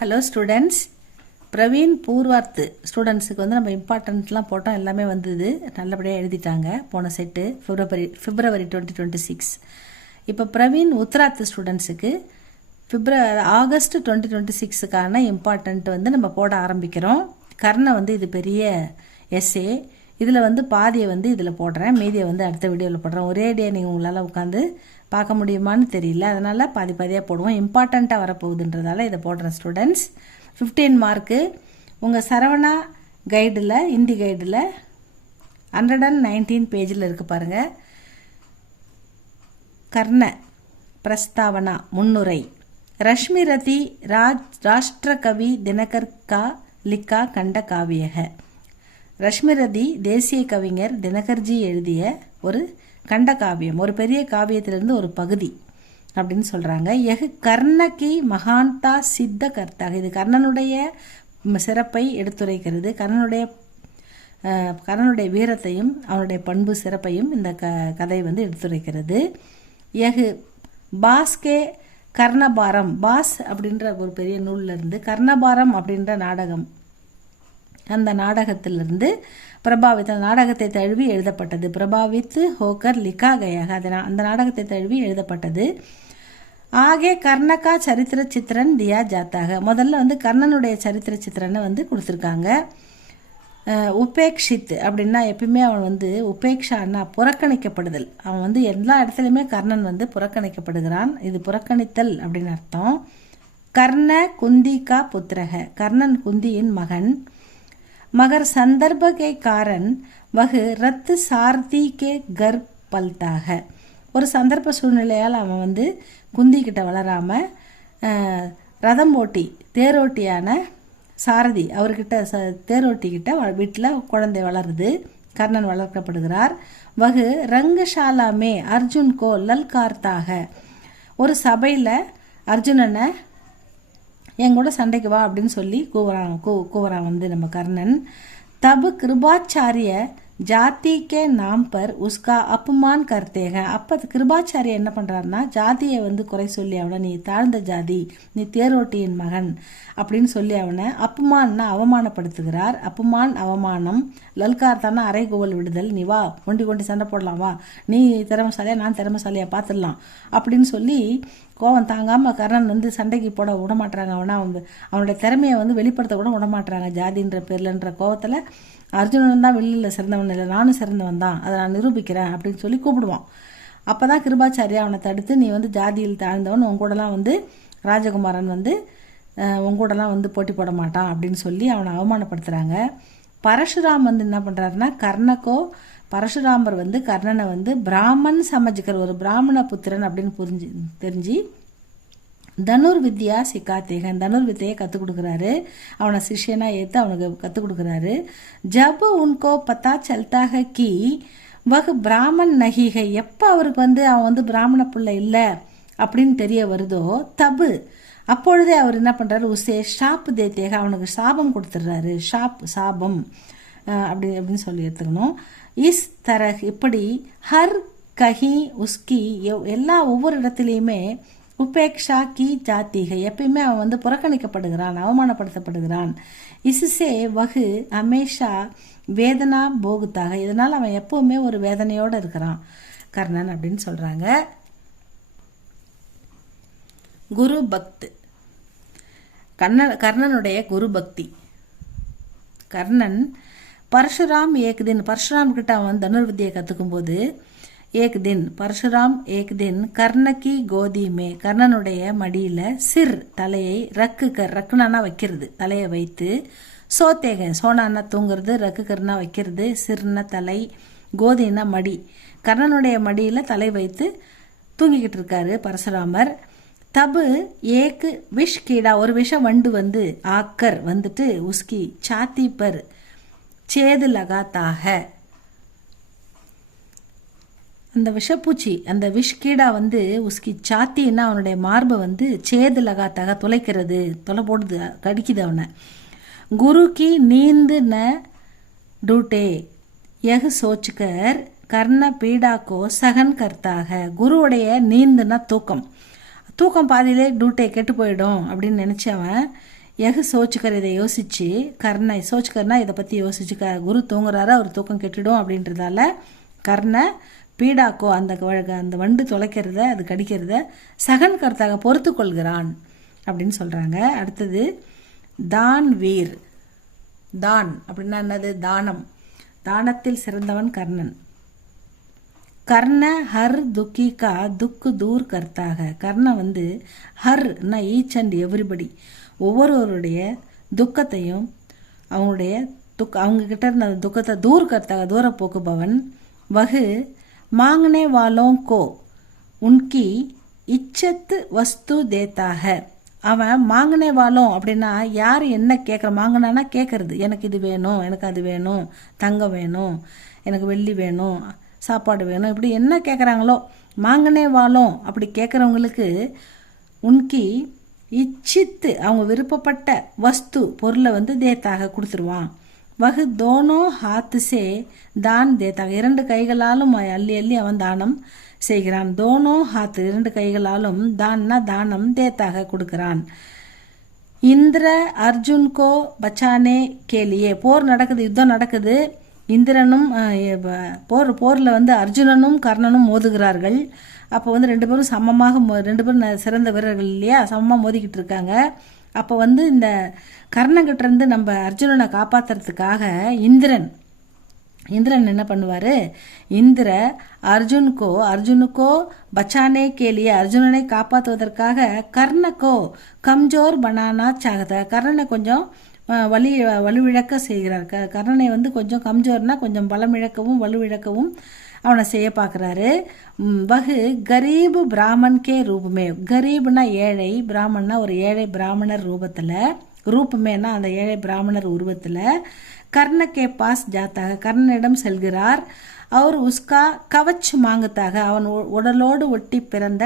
Hello students, Praveen பூர்வார்த்து ஸ்டூடெண்ட்ஸுக்கு வந்து நம்ம இம்பார்ட்டன்ட்லாம் போட்டோம். எல்லாமே வந்தது, நல்லபடியாக எழுதிட்டாங்க போன செட்டு பிப்ரவரி 2026. இப்போ பிரவீன் உத்ராத்து ஸ்டூடெண்ட்ஸுக்கு ஆகஸ்ட் 2026க்கான இம்பார்ட்டன்ட் வந்து நம்ம போட ஆரம்பிக்கிறோம். கர்ணை வந்து இது பெரிய எஸ்ஏ, இதில் வந்து பாதியை வந்து இதில் போடுறேன், மீதியை வந்து அடுத்த வீடியோவில் போடுறேன். ஒரே டே நீங்கள் உங்களால் உட்காந்து பார்க்க முடியுமான்னு தெரியல, அதனால் பாதி பாதியாக போடுவோம். இம்பார்ட்டண்ட்டாக வரப்போகுதுன்றதால இதை போடுறேன். ஸ்டூடெண்ட்ஸ் 15 மார்க்கு உங்கள் சரவணா கைடில், ஹிந்தி கைடில் 119 பேஜில் இருக்குது பாருங்கள். கர்ண பிரஸ்தாவனா முன்னுரை. ரஷ்மிரதி ராஷ்டிர கவி தினகர் கா லிக்கா கண்ட காவியக. ரஷ்மிரதி தேசிய கவிஞர் தினகர்ஜி எழுதிய ஒரு கண்ட காவியம், ஒரு பெரிய காவியத்திலிருந்து ஒரு பகுதி அப்படின்னு சொல்கிறாங்க. கர்ணகி மகாந்தா சித்த கர்த்தாக. இது கர்ணனுடைய சிறப்பை எடுத்துரைக்கிறது, கர்ணனுடைய வீரத்தையும் அவனுடைய பண்பு சிறப்பையும் இந்த கதை வந்து எடுத்துரைக்கிறது. பாஸ்கே கர்ணபாரம், பாஸ் அப்படின்ற ஒரு பெரிய நூல்ல இருந்து கர்ணபாரம் அப்படின்ற நாடகம், அந்த நாடகத்திலிருந்து நாடகத்தை தழுவி எழுதப்பட்டது. பிரபாவித்து ஹோக்கர் லிக்கா கயாக, அந்த நாடகத்தை தழுவி எழுதப்பட்டது. ஆகே கர்ணகா சரித்திர சித்திரன் தியா ஜாத்தாக. முதல்ல வந்து கர்ணனுடைய சரித்திர சித்திரனை வந்து கொடுத்துருக்காங்க. உபேக்ஷித் அப்படின்னா எப்பயுமே அவன் வந்து உபேக்ஷான்னா புறக்கணிக்கப்படுதல். அவன் வந்து எல்லா இடத்துலையுமே கர்ணன் வந்து புறக்கணிக்கப்படுகிறான், இது புறக்கணித்தல் அப்படின்னு அர்த்தம். கர்ண குந்திகா புத்திரக, கர்ணன் குந்தியின் மகன். மகர் சந்தர்ப்ப கே காரன் வகு ரத்து சார்த்தி கே கர் பல்தாக. ஒரு சந்தர்ப்ப சூழ்நிலையால் அவன் வந்து குந்திக்கிட்ட வளராமல் ரதம் ஓட்டி தேரோட்டியான சாரதி அவர்கிட்ட தேரோட்டிக்கிட்ட வீட்டில் குழந்தை வளருது. கர்ணன் வளர்க்கப்படுகிறார். வகு ரங்கசாலா மே அர்ஜுன் கோ லல்கார்த்தாக. ஒரு சபையில் அர்ஜுனனை என் கூட சண்டைக்கு வா அப்படின்னு சொல்லி கூவுறான் வந்து நம்ம கர்ணன். தபு கிருபாச்சாரிய ஜாதி கே நாம் பர் உஸ்கா அப்புமான் கர்த்தேக. அப்போ கிருபாச்சாரிய என்ன பண்ணுறாருன்னா, ஜாதியை வந்து குறை சொல்லி அவனை நீ தாழ்ந்த ஜாதி, நீ தேரோட்டியின் மகன் அப்படின்னு சொல்லி அவனை அப்புமான்னா அவமானப்படுத்துகிறார். அப்புமான் அவமானம், லல்கார்த்தானா அரைகோவல் விடுதல். நீ வா கொண்டி சண்டை போடலாம், வா நீ திறமசாலியா நான் திறமசாலியா பார்த்துடலாம் அப்படின்னு சொல்லி கோவம் தாங்காமல் கர்ணன் வந்து சண்டைக்கு போட விடமாட்டுறாங்க. அவனுடைய திறமையை வந்து வெளிப்படுத்த கூட விடமாட்டுறாங்க. ஜாதின்ற பேர்லன்ற கோவத்தில் அர்ஜுனன் தான் வெளியில் சிறந்தவன் இல்லை, நானும் சிறந்தவன் தான், அதை நான் நிரூபிக்கிறேன் அப்படின்னு சொல்லி கூப்பிடுவான். அப்போ தான் கிருபாச்சாரியா அவனை தடுத்து, நீ வந்து ஜாதியில் தாழ்ந்தவன், உன் கூடலாம் வந்து ராஜகுமாரன் வந்து உன் கூடலாம் வந்து போட்டி போட மாட்டான் அப்படின்னு சொல்லி அவனை அவமானப்படுத்துகிறாங்க. பரசுராம் வந்து என்ன பண்ணுறாருன்னா, பரசுராமர் வந்து கர்ணனை வந்து பிராமன் சமஜிக்கர், ஒரு பிராமண புத்திரன் அப்படின்னு தெரிஞ்சு தனுர் வித்யா சிக்காத்தேகன், தனுர் வித்தையை கற்றுக் கொடுக்குறாரு. அவனை சிஷ்யனா ஏற்று அவனுக்கு கற்றுக் கொடுக்குறாரு. ஜப் உன்கோ பத்தா சல்தாக கி வகு பிராமன் நகிகை. எப்போ அவருக்கு வந்து அவன் வந்து பிராமண பிள்ளை இல்லை அப்படின்னு தெரிய வருதோ, தபு அப்பொழுதே அவர் என்ன பண்ணுறாரு, உசே ஷாப் தேத்தேக, அவனுக்கு சாபம் கொடுத்துட்றாரு. சாபம் அப்படின்னு சொல்லி எடுத்துக்கணும். இஸ் தரக், இப்படி ஹர் கஹி உஸ்கி, ஒவ்வொரு இடத்துலையுமே உபேக்ஷா கி ஜாத்திகை, எப்பயுமே அவன் வந்து புறக்கணிக்கப்படுகிறான், அவமானப்படுத்தப்படுகிறான். இசுசே வகு அமேஷா வேதனா போகுத்தாக, இதனால் அவன் எப்பவுமே ஒரு வேதனையோடு இருக்கிறான் கர்ணன் அப்படின்னு சொல்கிறாங்க. குரு பக்த், கர்ணனுடைய குரு பக்தி. கர்ணன் பரசுராம் பரசுராம் கிட்ட அவன் தனுர்வித்தியை கற்றுக்கும் போது பரசுராம் கர்ணகி கோதிமே, கர்ணனுடைய மடியில் சிர் தலையை ரக்குனா வைக்கிறது, தலையை வைத்து சோத்தேக, சோனான்னா தூங்குறது, ரக்குகர்னா வைக்கிறது, சிர்னா தலை, கோதினா மடி, கர்ணனுடைய மடியில் தலை வைத்து தூங்கிக்கிட்டு இருக்காரு பரசுராமர். தபு ஏக்கு விஷ் கீடா, ஒரு விஷ வண்டு வந்து ஆக்கர் வந்துட்டு உஸ்கி சாத்தி பர் சேது லகாத்தாக, அந்த விஷப்பூச்சி, அந்த விஷக்கீடா வந்து உஸ்கி சாத்தின்னா அவனுடைய மார்பை வந்து சேது லகாத்தாக துளைக்கிறது, தொலை போடுது, கடிக்குது அவனை. குரு கி நீந்து ந டூட்டே யஹ் சோச்சுக்கர் கர்ண பீடாக்கோ சகன் கர்த்தாக. குருவுடைய நீந்துனா தூக்கம் பாதியிலே டூட்டே கெட்டு போயிடும் அப்படின்னு நினச்சவன் எகு சோச்சுக்கர் இதை யோசித்து கர்ணை சோச்சுக்கர்னா இதை பற்றி யோசிச்சு குரு தூங்குறாரு, அவர் தூக்கம் கெட்டுடும் அப்படின்றதால கர்ணை பீடாக்கோ அந்த வண்டு தொலைக்கிறத அது கடிக்கிறத சகன் கர்த்தாக பொறுத்து கொள்கிறான் அப்படின்னு சொல்கிறாங்க. அடுத்தது தான் வீர். தான் அப்படின்னா என்னது? தானம். தானத்தில் சிறந்தவன் கர்ணன். கர்ண ஹர் துக்கிகா துக்கு தூர் கர்த்தாக. கர்ணன் வந்து ஹர்னா ஈச் அண்ட் எவ்ரிபடி, ஒவ்வொருவருடைய துக்கத்தையும் அவங்களுடைய அவங்க கிட்ட இருந்த அந்த துக்கத்தை தூர் கர்த்தாக தூர போக்குபவன். வகு மாங்கனே வாலோம் கோ உன்கி இச்சத்து வஸ்து தேத்தாக. அவன் மாங்கனே வாலும் அப்படின்னா யார் என்ன கேட்குற, மாங்கனானா கேட்கறது, எனக்கு இது வேணும், எனக்கு அது வேணும், தங்கம் வேணும், எனக்கு வெள்ளி வேணும், சாப்பாடு வேணும், இப்படி என்ன கேட்குறாங்களோ மாங்கனே வாலும் அப்படி கேட்குறவங்களுக்கு உன்கி இச்சித்து அவங்க விருப்பப்பட்ட வஸ்து பொருளை வந்து தேத்தாக கொடுத்துருவான். வகு தோனோ ஹாத்துசே தான் தேத்தாக. 2 கைகளாலும் அள்ளி அள்ளி அவன் தானம் செய்கிறான். தோனோ ஹாத்து 2 கைகளாலும் தான்னா தானம் தேத்தாக கொடுக்கிறான். இந்திர அர்ஜுன்கோ பச்சானே கேலியே. போர் நடக்குது, யுத்தம் நடக்குது. இந்திரனும் போரில் வந்து அர்ஜுனனும் கர்ணனும் மோதுகிறார்கள். அப்போ வந்து 2 பேரும் சமமாக 2 பேரும் சிறந்த வீரர்கள் இல்லையா, சமமாக மோதிக்கிட்டு இருக்காங்க. அப்போ வந்து இந்த கர்ணங்கிட்டேருந்து நம்ம அர்ஜுனனை காப்பாற்றுறதுக்காக இந்திரன் என்ன பண்ணுவார்? இந்திர அர்ஜுனுக்கோ பச்சானே கேலியே அர்ஜுனனை காப்பாற்றுவதற்காக கர்ணக்கோ கம்ஜோர் பனானா சாகத. கர்ணனை கொஞ்சம் வலுவிழக்க செய்கிறார். கர்ணனை வந்து கொஞ்சம் கம்ஜோர்னா கொஞ்சம் பலமிழக்கவும் வலுவிழக்கவும் அவனை செய்ய பார்க்குறாரு. வகு கரீப் பிராமன் கே ரூபமே. கரீப்னா ஏழை, பிராமன்னா ஒரு ஏழை பிராமணர் ரூபத்தில், ரூபமேனா அந்த ஏழை பிராமணர் உருவத்தில் கர்ண கே பாஸ் ஜாத்தாக கர்ணனிடம் செல்கிறார். அவர் உஸ்கா கவச் மாங்குத்தாக அவன் உடலோடு ஒட்டி பிறந்த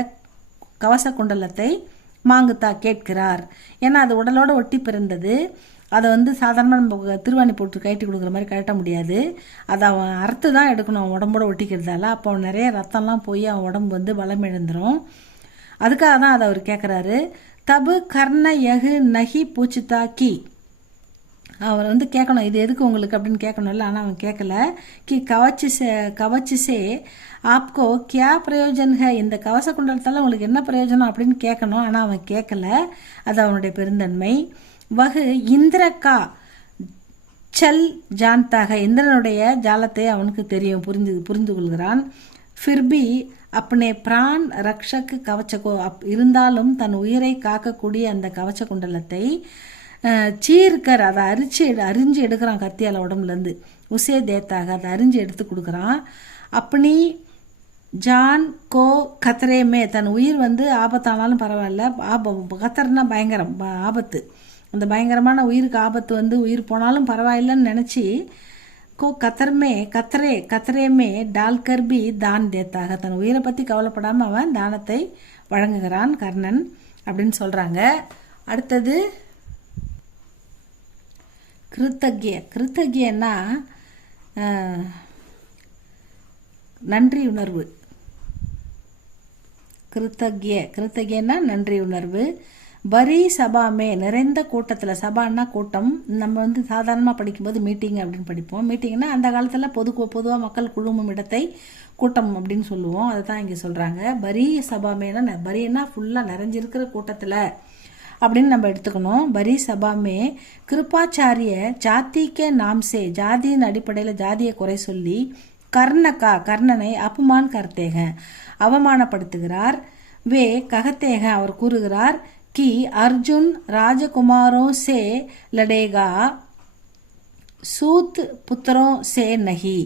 கவச குண்டலத்தை மாங்குத்தா கேட்கிறார். ஏன்னா அது உடலோடு ஒட்டி பிறந்தது, அதை வந்து சாதாரணமாக நம்ம திருவாணி போட்டு கட்டி கொடுக்குற மாதிரி கட்ட முடியாது. அதை அவன் அறுத்து தான் எடுக்கணும் அவன் உடம்போட ஒட்டிக்கிறதால. அப்போ அவன் நிறைய ரத்தம்லாம் போய் அவன் உடம்பு வந்து பலம் இழந்துடும். அதுக்காக தான் அதை அவர் கேட்குறாரு. தபு கர்ண யகு நகி பூச்சித்தா கி. அவர் வந்து கேட்கணும் இது எதுக்கு உங்களுக்கு அப்படின்னு கேட்கணும்ல, ஆனால் அவன் கேட்கல. கி கவச்சிசே ஆப்கோ கியா பிரயோஜன் ஹை. இந்த கவச குண்டலத்தால் உங்களுக்கு என்ன பிரயோஜனம் அப்படின்னு கேட்கணும், ஆனால் அவன் கேட்கல. அது அவனுடைய பெருந்தன்மை. வகு இந்திரக்கா சல் ஜான்தாக. இந்திரனுடைய ஜாலத்தை அவனுக்கு தெரியும், புரிந்து கொள்கிறான். ஃபிர்பி அப்பனே பிரான் ரக்ஷக்கு கவச்சகோ. இருந்தாலும் தன் உயிரை காக்கக்கூடிய அந்த கவச்ச குண்டலத்தை சீர்கர் அதை அரிஞ்சு எடுக்கிறான் கத்தியால் உடம்புலேருந்து. உசே தேத்தாக அதை அரிஞ்சு எடுத்து கொடுக்குறான். அப்படி ஜான் கோ கத்தரேமே தன் உயிர் வந்து ஆபத்தானாலும் பரவாயில்ல, கத்தர்னா பயங்கரம் ஆபத்து, அந்த பயங்கரமான உயிருக்கு ஆபத்து வந்து உயிர் போனாலும் பரவாயில்லன்னு நினச்சி கோ கத்தரேமே டால்கர் பி தான் தேத்தாக தன் உயிரை பற்றி கவலைப்படாமல் அவன் தானத்தை வழங்குகிறான் கர்ணன் அப்படின்னு சொல்கிறாங்க. அடுத்தது கிருத்தகியன்னா நன்றி உணர்வு. கிருத்தகியன்னா நன்றி உணர்வு. பரி சபாமே நிறைந்த கூட்டத்தில், சபான்னா கூட்டம், நம்ம வந்து சாதாரணமாக படிக்கும்போது மீட்டிங் அப்படின்னு படிப்போம். மீட்டிங்னா அந்த காலத்தில் பொதுவாக மக்கள் குழுமும் இடத்தை கூட்டம் அப்படின்னு சொல்லுவோம். அதை தான் இங்கே சொல்கிறாங்க. பரி சபாமேனா பரின்னா ஃபுல்லாக நிறைஞ்சிருக்கிற கூட்டத்தில் அப்படின்னு நம்ம எடுத்துக்கணும். பரி சபாமே கிருபாச்சாரிய ஜாதிக்கே நாம்சே ஜாதியின் அடிப்படையில் ஜாதியை குறை சொல்லி கர்ணனை அபமான் கர்த்தேக அவமானப்படுத்துகிறார். வே ககத்தேக அவர் கூறுகிறார் कि अर्जुन राजकुमारों से लड़ेगा சூத் புத்திரோ சே நகி.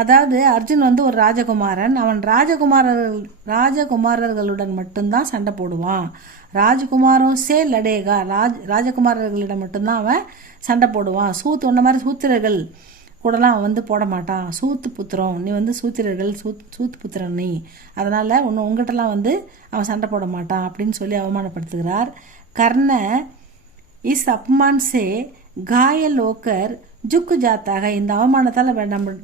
அதாவது அர்ஜுன் வந்து ஒரு ராஜகுமாரன், அவன் ராஜகுமாரர்களுடன் மட்டும்தான் சண்டை போடுவான். ராஜகுமாரோ சே லடேகா ராஜகுமாரர்களிடம் மட்டும்தான் அவன் சண்டை போடுவான். சூத் ஒன்ன மாதிரி சூத்திரர்கள் கூடலாம் அவன் வந்து போட மாட்டான். சூத்து புத்திரம் நீ வந்து சூத்திரர்கள் சூத்து புத்திரன் நீ, அதனால் உங்ககிட்டலாம் வந்து அவன் சண்டை போட மாட்டான் அப்படின்னு சொல்லி அவமானப்படுத்துகிறார். கர்ண இஸ் அப்மான் சே காயல் ஓக்கர் ஜுக்கு ஜாத்தாக. இந்த அவமானத்தால்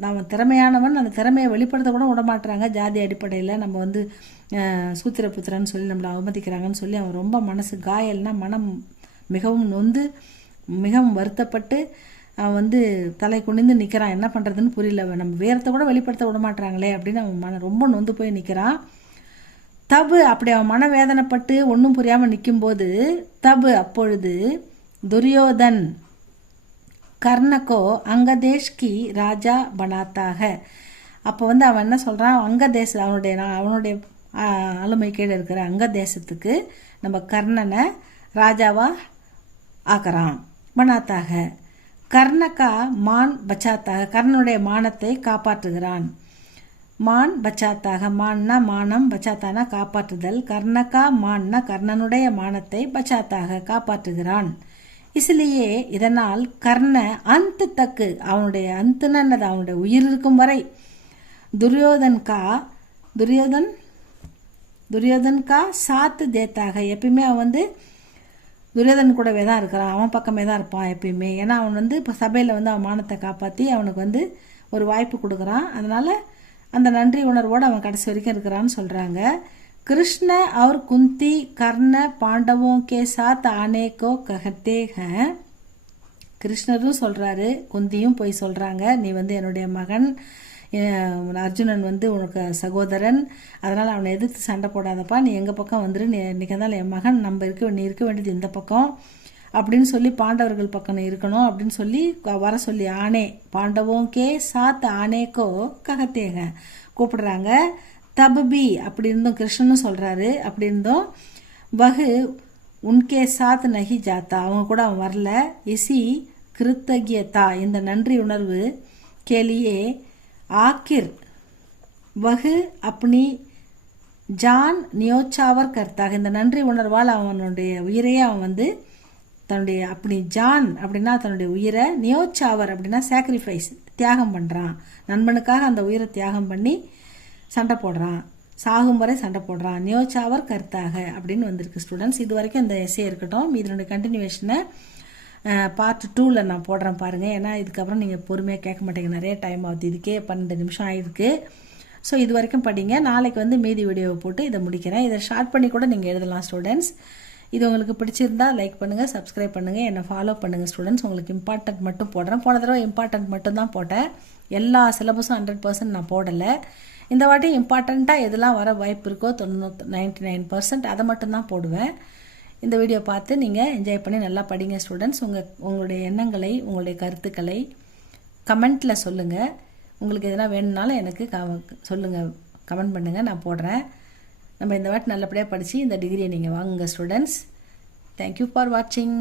நம்ம திறமையானவன், அந்த திறமையை வெளிப்படுத்த கூட விடமாட்டுறாங்க. ஜாதி அடிப்படையில் நம்ம வந்து சூத்திர புத்திரன்னு சொல்லி நம்மளை அவமதிக்கிறாங்கன்னு சொல்லி அவன் ரொம்ப மனசு காயல்னா மனம் மிகவும் நொந்து மிகவும் வருத்தப்பட்டு அவன் வந்து தலை குனிந்து நிற்கிறான். என்ன பண்ணுறதுன்னு புரியல, நம்ம வீரத்தை கூட வெளிப்படுத்த விட மாட்டாங்களே அப்படின்னு அவன் ரொம்ப நொந்து போய் நிற்கிறான். தபு அப்படி அவன் மனவேதனைப்பட்டு ஒன்றும் புரியாமல் நிற்கும்போது தபு அப்பொழுது துரியோதன் கர்ணகோ அங்கதேஷ்கி ராஜா பனாத்தாக. அப்போ வந்து அவன் என்ன சொல்கிறான், அங்கதேச அவனுடைய ஆளுமை கீழே இருக்கிற அங்க தேசத்துக்கு நம்ம கர்ணனை ராஜாவா ஆக்குறான். பனாத்தாக கர்ணகா மான் பச்சாத்தாக, கர்ணனுடைய மானத்தை காப்பாற்றுகிறான். மான் பச்சாத்தாக, மான்னா மானம், பச்சாத்தானா காப்பாற்றுதல். கர்ணகா மான்னா கர்ணனுடைய மானத்தை பச்சாத்தாக காப்பாற்றுகிறான். இசிலேயே இதனால் கர்ண அந்த தக்கு, அவனுடைய அந்துனது அவனுடைய உயிர் இருக்கும் வரை துரியோதன் கா சாத்து தேத்தாக, எப்பயுமே அவன் வந்து துரியோதன் கூடவே தான் இருக்கிறான், அவன் பக்கமே தான் இருப்பான் எப்பயுமே. ஏன்னா அவன் வந்து இப்போ சபையில் வந்து அவன் மானத்தை காப்பாற்றி அவனுக்கு வந்து ஒரு வாய்ப்பு கொடுக்குறான். அதனால் அந்த நன்றி உணர்வோடு அவன் கடைசி வரைக்கும் இருக்கிறான்னு சொல்கிறாங்க. கிருஷ்ண और कुंती கர்ண பாண்டவோं के साथ आने को कहते हैं. கிருஷ்ணரும் சொல்கிறாரு, குந்தியும் போய் சொல்கிறாங்க, நீ வந்து என்னுடைய மகன், அர்ஜுனன் வந்து உனக்கு சகோதரன், அதனால் அவனை எதிர்த்து சண்டை போடாதப்பா, நீ எங்கள் பக்கம் வந்துரு, நீ இன்றைக்கி இருந்தாலும் என் மகன், நீ இருக்க வேண்டியது இந்த பக்கம் அப்படின்னு சொல்லி பாண்டவர்கள் பக்கம் இருக்கணும் அப்படின்னு சொல்லி வர சொல்லி ஆனே பாண்டவோங்கே சாத் ஆனேக்கோ ககத்தேங்க கூப்பிடுறாங்க. தபுபி அப்படி இருந்தும் கிருஷ்ணனும் சொல்கிறாரு, அப்படி இருந்தும் வகு உன்கே சாத் நகி ஜாத்தா, அவங்க கூட அவன் வரல. இசி கிருத்தகியதா, இந்த நன்றி உணர்வு கேலியே ஆக்கிர் வகு அப்படி ஜான் நியோச்சாவர் கர்த்தாக, இந்த நன்றி உணர்வால் அவனுடைய உயிரையே அவன் வந்து தன்னுடைய அப்படி ஜான் அப்படின்னா தன்னுடைய உயிரை, நியோச்சாவர் அப்படின்னா சாக்ரிஃபைஸ் தியாகம் பண்ணுறான், நண்பனுக்காக அந்த உயிரை தியாகம் பண்ணி சண்டை போடுறான், சாகும் வரை சண்டை போடுறான். நியோச்சாவர் கர்த்தாக அப்படின்னு வந்திருக்கு ஸ்டூடெண்ட்ஸ். இது வரைக்கும் இந்த எஸ்ஸே இருக்கட்டும், இதனுடைய கண்டினியூவேஷனை பார்ட் 2ல் நான் போடுறேன் பாருங்கள். ஏன்னா இதுக்கப்புறம் நீங்கள் பொறுமையாக கேட்க மாட்டீங்க, நிறைய டைம் ஆகுது, இதுக்கே 12 நிமிஷம் ஆகிருக்கு. ஸோ இது வரைக்கும் படிங்க, நாளைக்கு வந்து மீதி வீடியோவை போட்டு இதை முடிக்கிறேன். இதை ஷார்ட் பண்ணி கூட நீங்கள் எழுதலாம் ஸ்டூடெண்ட்ஸ். இது உங்களுக்கு பிடிச்சிருந்தா லைக் பண்ணுங்கள், சப்ஸ்கிரைப் பண்ணுங்கள், என்னை ஃபாலோ பண்ணுங்கள் ஸ்டூடெண்ட்ஸ். உங்களுக்கு இம்பார்ட்டன்ட் மட்டும் போடுறேன். போன தடவை இம்பார்ட்டன்ட் மட்டும் தான் போட்டேன், எல்லா சிலபஸும் 100% நான் போடலை. இந்த வாட்டி இம்பார்ட்டண்ட்டாக எதெல்லாம் வர வாய்ப்பு இருக்கோ 99% அதை மட்டும்தான் போடுவேன். இந்த வீடியோ பார்த்து நீங்கள் என்ஜாய் பண்ணி நல்லா படிங்க ஸ்டூடெண்ட்ஸ். உங்களுடைய எண்ணங்களை, உங்களுடைய கருத்துக்களை கமெண்ட்டில் சொல்லுங்கள். உங்களுக்கு எதனா வேணும்னாலும் எனக்கு சொல்லுங்கள், கமெண்ட் பண்ணுங்கள், நான் போடுறேன். நம்ம இந்த வாட்டி நல்லபடியாக படித்து இந்த டிகிரியை நீங்கள் வாங்குங்க ஸ்டூடெண்ட்ஸ். தேங்க்யூ ஃபார் வாட்சிங்.